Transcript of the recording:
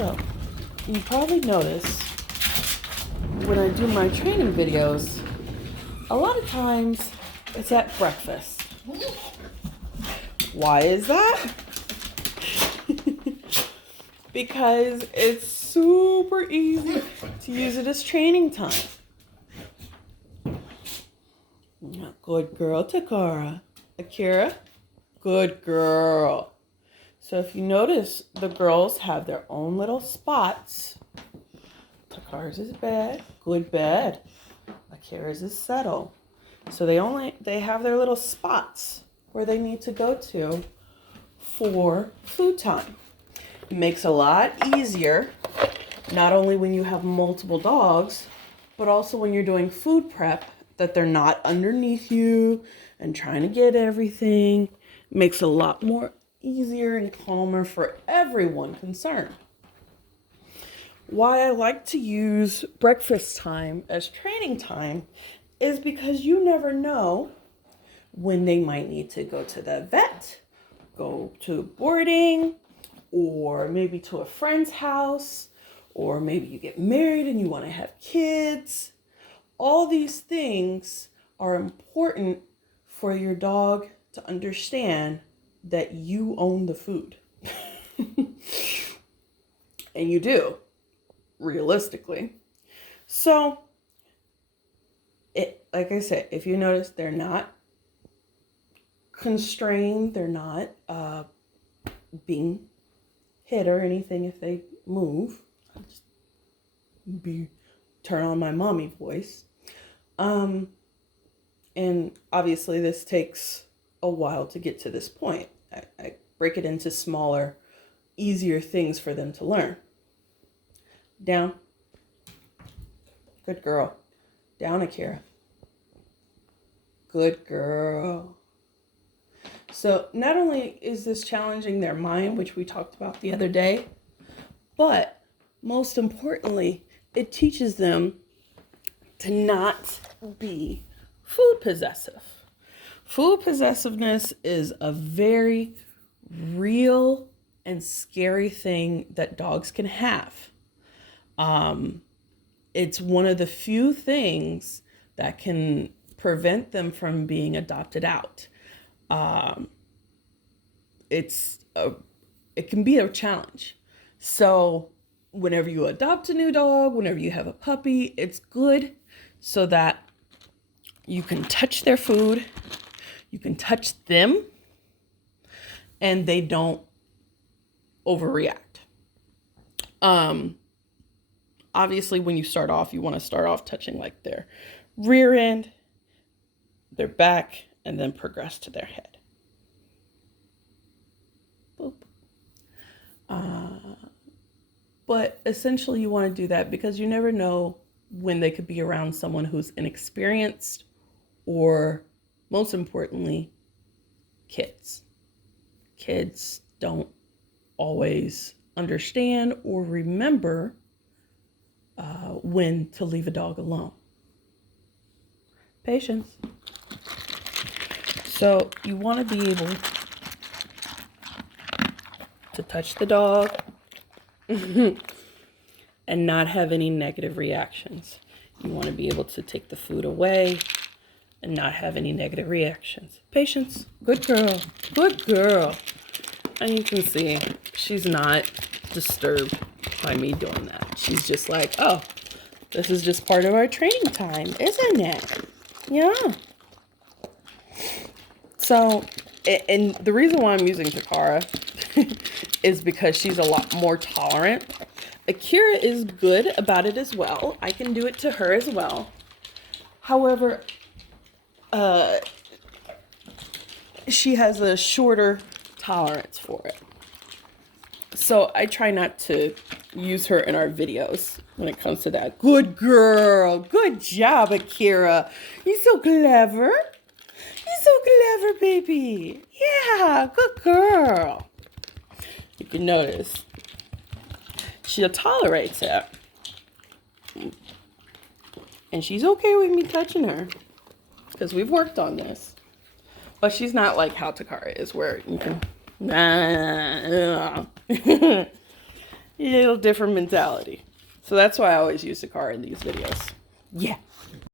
So, you probably notice when I do my training videos, a lot of times it's at breakfast. Why is that? Because it's super easy to use it as training time. Good girl, Takara. Akira, good girl. So if you notice, the girls have their own little spots. Takara's is bed, good bed. Akira's is settle. So they have their little spots where they need to go to for food time. It makes a lot easier, not only when you have multiple dogs, but also when you're doing food prep, that they're not underneath you and trying to get everything. It makes it a lot more easier and calmer for everyone concerned. Why I like to use breakfast time as training time is because you never know when they might need to go to the vet, go to boarding, or maybe to a friend's house, or maybe you get married and you want to have kids. All these things are important for your dog to understand that you own the food. And you do, realistically. So, like I said, if you notice, they're not constrained, they're not being hit or anything if they move. I'll just turn on my mommy voice. And obviously this takes a while to get to this point. I break it into smaller, easier things for them to learn. Down. Good girl. Down, Akira. Good girl. So not only is this challenging their mind, which we talked about the other day, but most importantly, it teaches them to not be food possessive. Food possessiveness is a very real and scary thing that dogs can have. It's one of the few things that can prevent them from being adopted out. It can be a challenge. So whenever you adopt a new dog, whenever you have a puppy, it's good so that you can touch their food, you can touch them, and they don't overreact. Obviously, when you start off, you want to start off touching like their rear end, their back, and then progress to their head. Boop. But essentially, you want to do that because you never know when they could be around someone who's inexperienced or, most importantly, kids. Kids don't always understand or remember when to leave a dog alone. Patience. So you want to be able to touch the dog and not have any negative reactions. You want to be able to take the food away and not have any negative reactions. Patience. Good girl. Good girl. And you can see she's not disturbed by me doing that. She's just like, oh, this is just part of our training time, isn't it? Yeah. So, and the reason why I'm using Takara is because she's a lot more tolerant. Akira is good about it as well. I can do it to her as well. However, she has a shorter tolerance for it. So I try not to use her in our videos when it comes to that. Good girl. Good job, Akira. You're so clever. You're so clever, baby. Yeah, good girl. You can notice she tolerates it. And she's okay with me touching her because we've worked on this. But she's not like how Takara is, where you can... A little different mentality. So that's why I always use the car in these videos. Yeah.